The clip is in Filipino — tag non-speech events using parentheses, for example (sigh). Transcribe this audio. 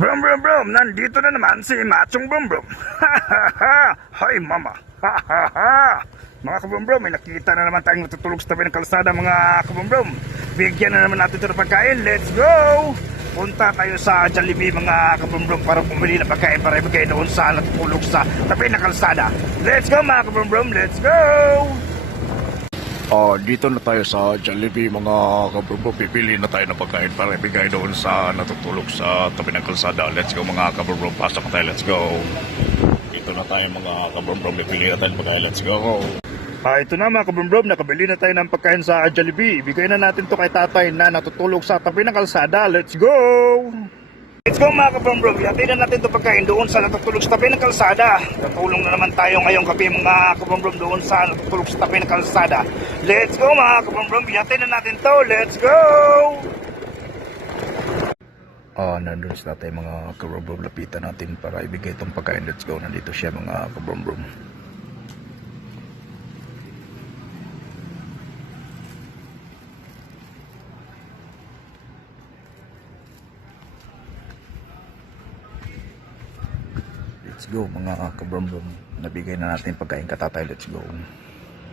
Brum brum brum, nandito na naman si Machong Brum Brum. (laughs) Hi mama. (laughs) mga kabrum brum, may nakita na naman tayong natutulog sa tabi ng kalsada mga kabrum brum. Bigyan na naman natin ito ng pagkain. Let's go! Punta tayo sa Jollibee mga kabrum brum para pumili ng pagkain para ibigay doon sa natutulog sa tabi ng kalsada. Let's go mga kabrum brum, let's go! Ah, dito na tayo sa Jollibee mga kabrobo. Pipili na tayo ng pagkain para ibigay doon sa natutulog sa tabi ng kalsada. Let's go mga kabrobo. Pasok tayo. Let's go. Dito na tayo mga kabrobo. Pipili na tayo ng pagkain. Let's go. Ah, ito na mga kabrum nakabili na tayo ng pagkain sa Jollibee. Ibigay na natin to kay tatay na natutulog sa tabi ng kalsada. Let's go! Let's go mga kabrum Yatin na natin to pagkain doon sa natutulog sa tabi ng kalsada. Natulong na naman tayo ngayong gabi mga kabrum doon sa natutulog sa tabi ng kalsada. Let's go mga kabrum Yatin na natin to. Let's go! Ah, nandun sila tayo mga kabrobo. Lapitan natin para ibigay itong pagkain. Let's go. Nandito siya mga kabrobo. Let's go mga kabrobo. Nabigay na natin pagkain katatay. Let's go.